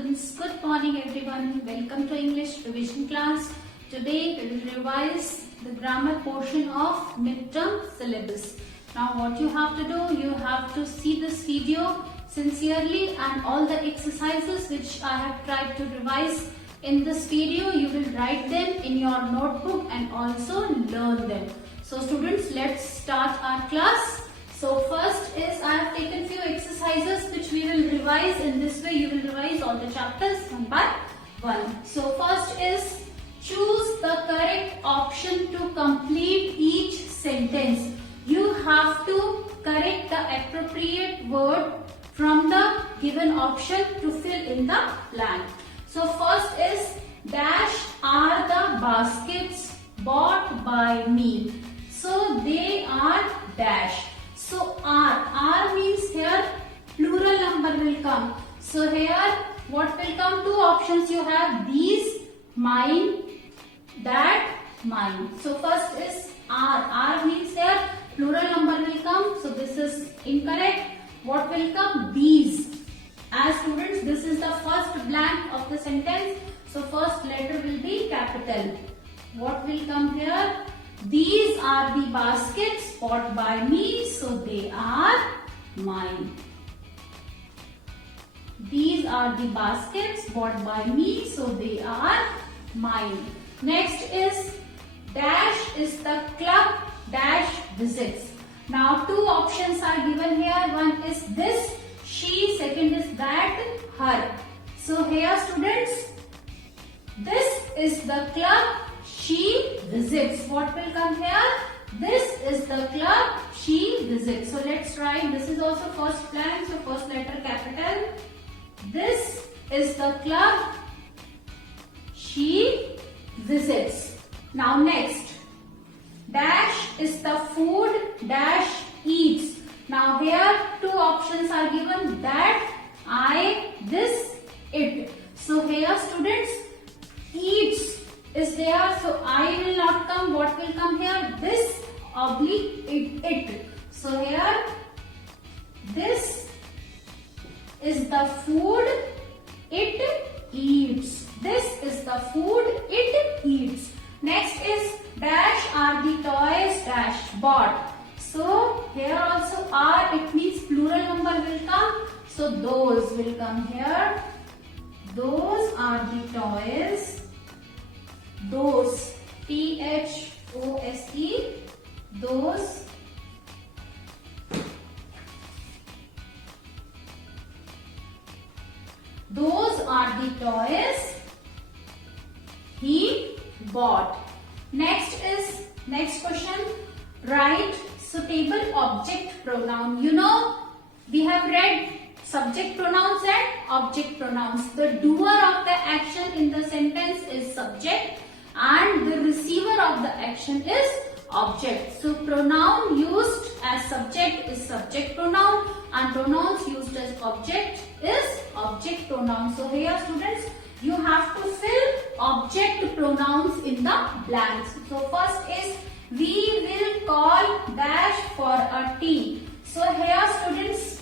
students, good morning everyone. Welcome to English revision class. Today we will revise the grammar portion of midterm syllabus. Now what you have to do, you have to see this video sincerely and all the exercises which I have tried to revise in this video, you will write them in your notebook and also learn them. So students, let's start our class. So first is I have taken few exercises which we will revise. In this way you will revise all the chapters one by one. So first is choose the correct option to complete each sentence. You have to correct the appropriate word from the given option to fill in the blank. So first is dash are the baskets bought by me. So they are dash. So R means here plural number will come. So here what will come? Two options you have, these, mine, that, mine. So first is R means here plural number will come. So this is incorrect. What will come? These. As students, this is the first blank of the sentence. So first letter will be capital. What will come here? These are the baskets bought by me, so they are mine. These are the baskets bought by me, so they are mine. Next is dash is the club dash visits. Now two options are given here. One is this, she, second is that, her. So here students, this is the club she visits. What will come here? This is the club she visits. So let's write, this is also first blank, so first letter capital. This is the club she visits. Now next, dash is the food dash eats. Now here two options are given, that, I, this, it. So here students, eats is there, so I will not come. What will come here? This oblique it. So here this is the food it eats. This is the food it eats. Next is dash are the toys dash bought. So here also are, it means plural number will come. So those will come here. Those are the toys. Those, THOSE, those. Those are the toys he bought. Next question, write suitable object pronoun. You know, we have read subject pronouns and object pronouns. The doer of the action in the sentence is subject and the receiver of the action is object. So pronoun used as subject is subject pronoun and pronouns used as object is object pronoun. So here students, you have to fill object pronouns in the blanks. So first is we will call dash for a tea. So here students,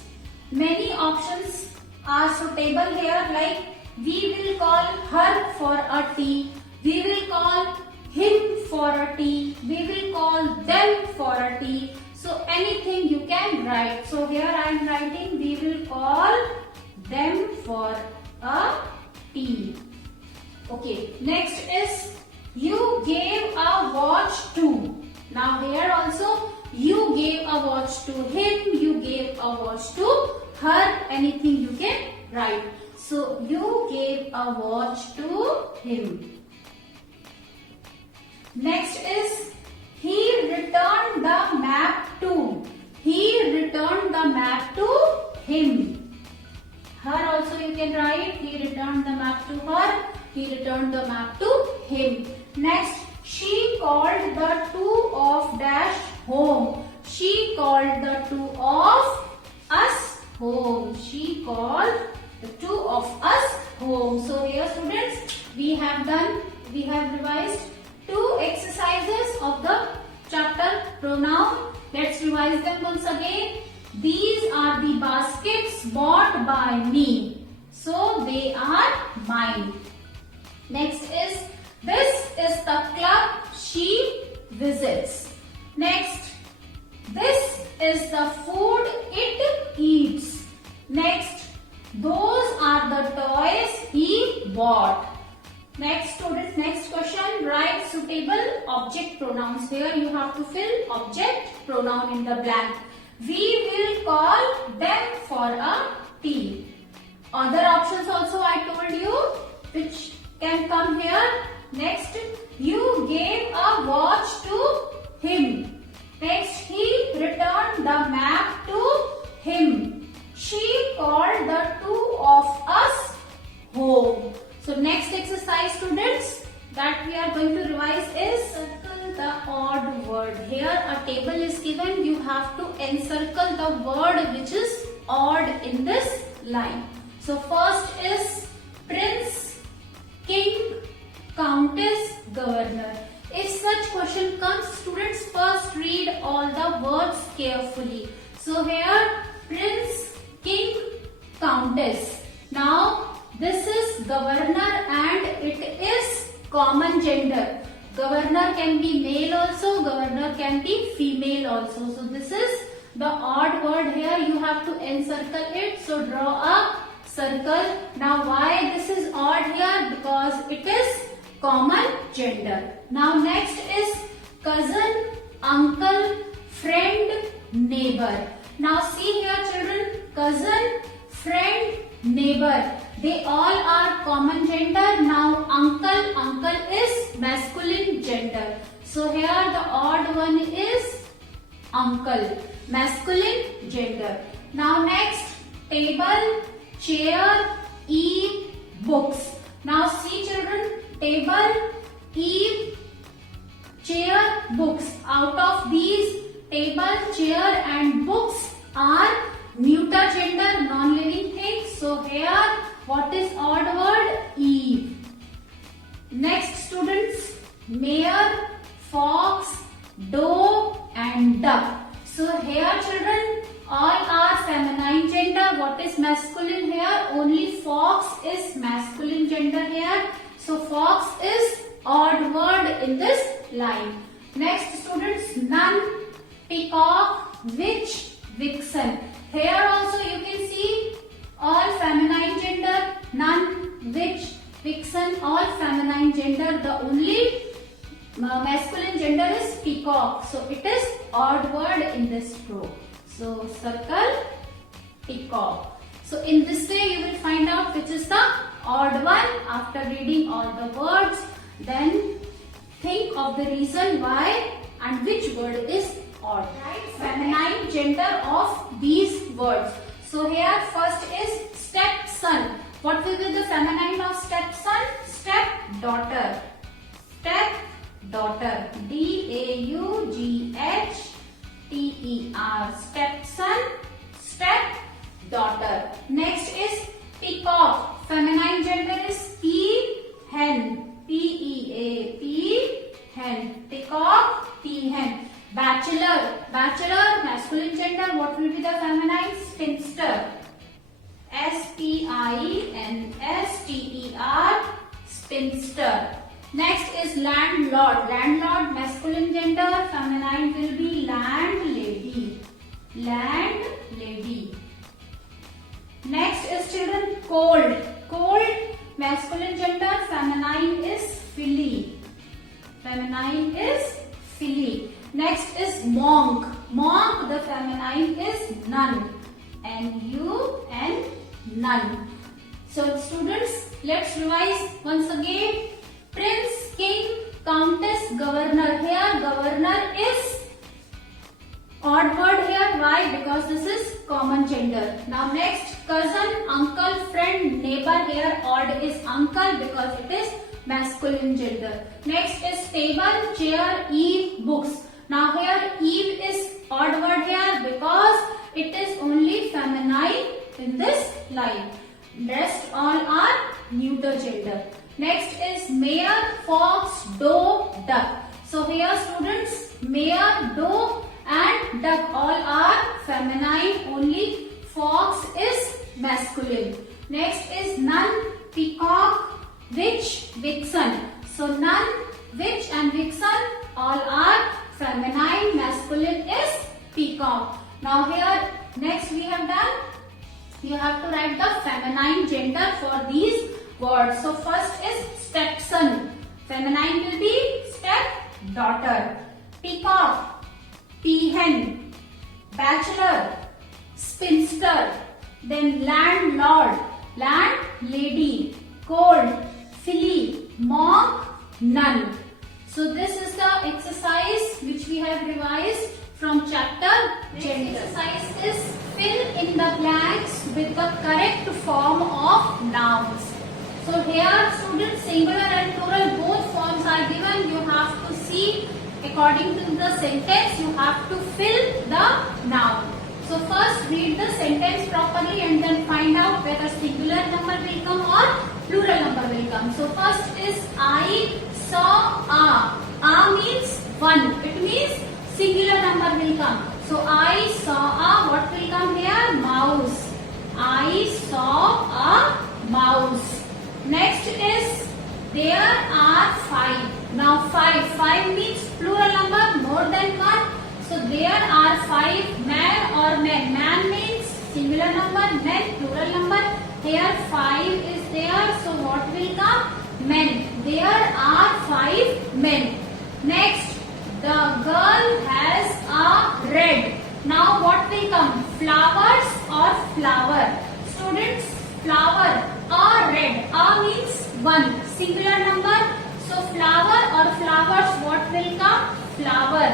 many options are suitable here, like we will call her for a tea, we will call him for a tea, we will call them for a tea. So anything you can write. So here I am writing we will call them for a tea. Okay, next is you gave a watch to. Now here also you gave a watch to him, you gave a watch to her, anything you can write. So you gave a watch to him. Next is he returned the map to. He returned the map to him. Her also you can write, he returned the map to her, he returned the map to him. Next, she called the two of dash home. She called the two of us home. She called the two of us home. So here students, we have revised two exercises of the chapter pronoun. Let's revise them once again. These are the baskets bought by me. So they are mine. Next is, this is the club she visits. Next, this is the food it eats. Next, those are the toys he bought. Next students, next question, write suitable object pronouns. Here you have to fill object pronoun in the blank. We will call them for a tea. Other options also I told you which can come here. Next, you gave a watch to him. Next, he returned the map to him. She called the two of us home. So next exercise students that we are going to revise is circle the odd word. Here a table is given. You have to encircle the word which is odd in this line. So first is prince, king, countess, governor. If such question comes, students first read all the words carefully. So here prince, king, countess. Now this is governor and it is common gender. Governor can be male also, governor can be female also. So this is the odd word here. You have to encircle it. So draw a circle. Now why this is odd here? Because it is common gender. Now next is cousin, uncle, friend, neighbor. Now see here children, cousin, friend, neighbor. They all are common gender. Now uncle is masculine gender. So here the odd one is uncle, masculine gender. Now next, table, chair, eve, books. Now see children, table, eve, chair, books. Out of these, table, chair and books are neuter gender, non-living things. So here what is odd word? Eve. Next students, mare, fox, doe and duck. So here children all are feminine gender. What is masculine here? Only fox is masculine gender here. So fox is odd word in this line. Next students, nun, peacock, witch, vixen. Here also you can see all feminine gender, nun, witch, vixen, all feminine gender. The only masculine gender is peacock. So it is odd word in this row. So circle peacock. So in this way you will find out which is the odd one after reading all the words. Then think of the reason why and which word is odd. Right? Feminine gender of these words. So here first is stepson. What will be the feminine of stepson? Stepdaughter. Stepdaughter. D-A-U-G-H-T-E-R. Stepson, stepdaughter. Next is peacock. Feminine gender is peahen. P-E-A-P, hen. Peacock, peahen. Bachelor. Bachelor, masculine gender. What will be the feminine? Spinster. S-P-I-N-S-T-E-R. Spinster. Next is landlord. Landlord, masculine gender. Feminine will be landlady. Landlady. Next is children cold. Cold, masculine gender. Feminine is filly. Feminine is filly. Next is monk. Monk, the feminine is nun. N-U-N, nun. So students, let's revise once again. Prince, king, countess, governor. Here governor is odd word here. Why? Because this is common gender. Now next, cousin, uncle, friend, neighbor. Here odd is uncle because it is masculine gender. Next is table, chair, eve, books. Now here eve is odd word here because it is only feminine in this line. Rest all are neuter gender. Next is mare, fox, doe, duck. So here students, mare, doe and duck all are feminine. Only fox is masculine. Next is nun, peacock, witch, vixen. So nun, witch and vixen all are feminine. Masculine is peacock. Now here next we have done, you have to write the feminine gender for these words. So first is stepson. Feminine will be stepdaughter. Peacock, peahen, bachelor, spinster. Then landlord, landlady, cold, filly, monk, nun. So this is the exercise which we have revised from chapter gender. Next exercise is fill in the blanks with the correct form of nouns. So here students, singular and plural both forms are given. You have to see according to the sentence, you have to fill the noun. So first read the sentence properly and then find out whether singular number will come or plural number will come. So first is I saw a. A means one. It means singular number will come. So I saw a, what will come here? Mouse. I saw a mouse. Next is there are five. Now five means plural number, more than one. So there are five man or men. Man means singular number, men plural number. Here five is there. So what will come? Men. There are five men. Next, the girl has a red. Now what will come? Flowers or flower? Students, flower or red. A means one. Singular number. So flower or flowers, what will come? Flower.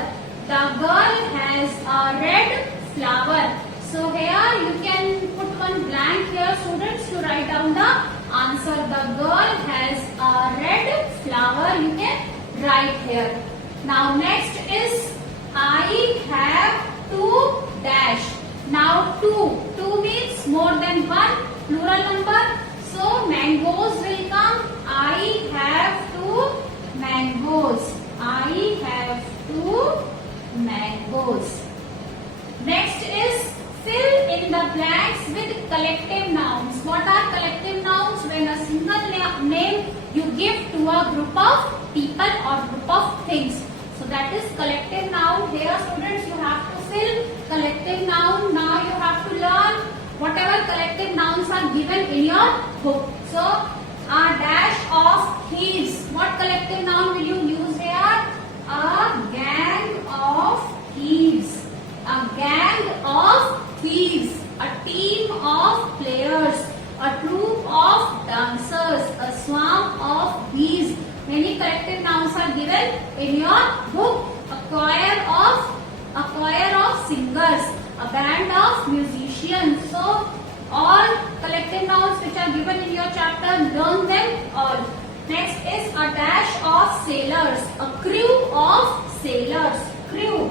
The girl has a red flower. So here you can put one blank here, students, to write down the answer. The girl has a red flower. You can write here. Now next is I have two dash. Now two means more than one, plural number. So mangoes will come. I have two mangoes. I have two mangoes. Next is fill in the blanks with collective nouns. What are collective nouns? When a single name you give to a group of people or group of things. So that is collective noun. Here students, you have to fill collective noun. Now you have to learn whatever collective nouns are given in your book. So a dash of thieves. What collective noun will you use here? A gang of thieves. A gang of thieves. A team of players. A troupe of dancers. A swarm of bees. Many collective nouns are given in your book. A choir of singers. A band of musicians. So all collective nouns which are given in your chapter, learn them all. Next is a dash of sailors. A crew of sailors. Crew.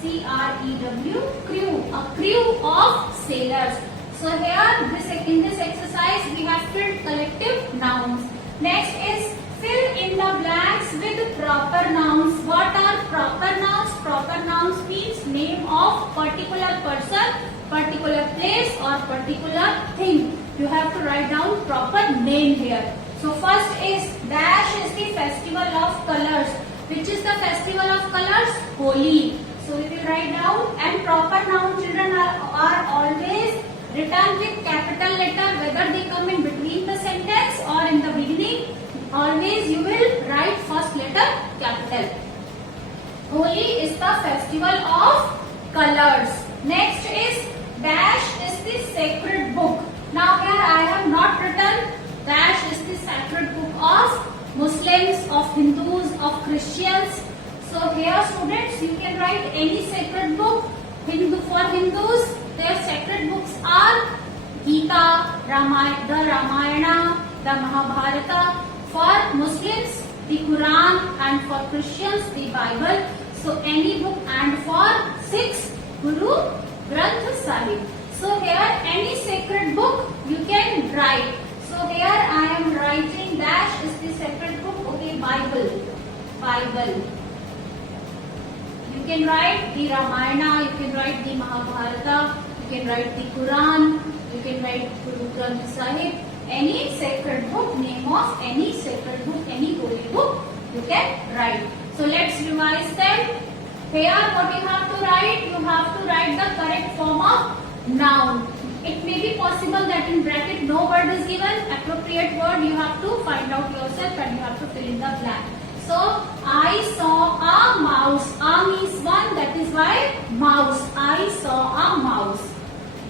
C-R-E-W. Crew. A crew of sailors. So here in this exercise we have filled collective nouns. Next is fill in the blanks with proper nouns. What are proper nouns? Proper nouns means name of particular person, particular place or particular thing. You have to write down proper name here. So first is dash is the festival of colors. Which is the festival of colors? Holi. So we will write down, and proper noun children are always written with capital letter, whether they come in between the sentence or in the beginning. Always you will write first letter capital. Holi is the festival of colors. Next is dash is the sacred book. Now here I have not written. Dash is the sacred book of Muslims, of Hindus, of Christians. So here students, you can write any sacred book. For Hindus, their sacred books are Gita, the Ramayana, the Mahabharata. For Muslims, the Quran, and for Christians, the Bible. So any book, and for Sikhs, Guru Granth Sahib. So here any sacred book you can write. So here I am writing dash is the sacred book. Okay, Bible. You can write the Ramayana, you can write the Mahabharata, you can write the Quran, you can write Guru Granth Sahib. any sacred book, name of any sacred book, any holy book you can write. So let's revise them. Here what you have to write? You have to write the correct form of noun. It may be possible that in bracket no word is given. Appropriate word you have to find out yourself and you have to fill in the blank. So I saw a mouse. A means one, that is why mouse. I saw a mouse.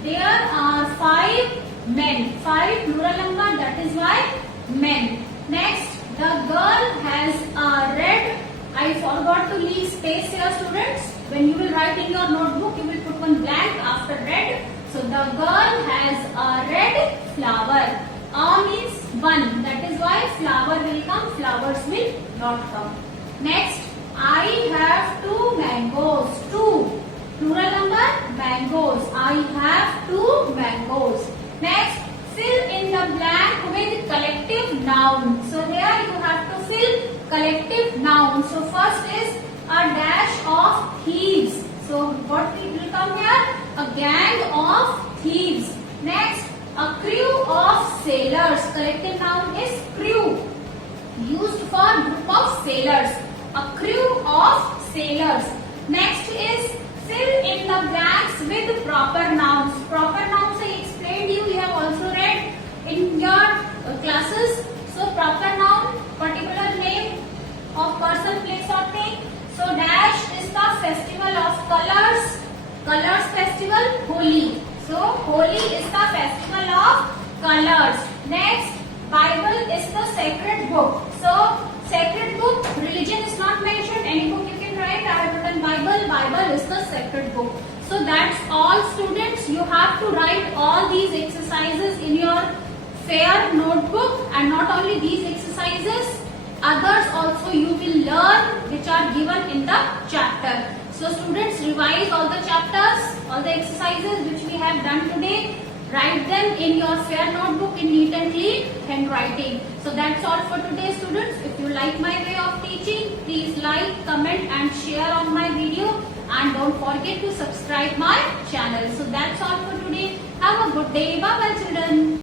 There are 5 men. 5 plural number, that is why men. Next, the girl has a red. I forgot to leave space here, students. When you will write in your notebook, you will put one blank after red. So the girl has a red flower. A means one. That is why flower will come, flowers will not come. Next, I have 2 mangoes. 2. Plural number, mangoes. I have 2 mangoes. Next, fill in the blank with collective noun. So here you have to fill collective noun. So first is a dash of thieves. So what will come here? A gang of thieves. Next, a crew of sailors. Collective noun is crew. Used for group of sailors. A crew of sailors. Next is fill in the blanks with proper nouns. Proper nouns I explained you have also read in your classes. So proper noun, particular name of person, place or thing. So dash is the festival of colors. Colors festival, Holi. So Holi is the festival of colors. Next, Bible is the sacred book. So sacred book, religion is not mentioned. Any book you can write. I have written Bible. Bible is the sacred book. So that's all, students. You have to write all these exercises in your fair notebook, and not only these exercises, others also you will learn which are given in the chapter. So students, revise all the chapters, all the exercises which we have done today. Write them in your fair notebook in neat and clean handwriting. So that's all for today, students. If you like my way of teaching, please like, comment and share on my video. And don't forget to subscribe my channel. So that's all for today. Have a good day. Bye bye, children.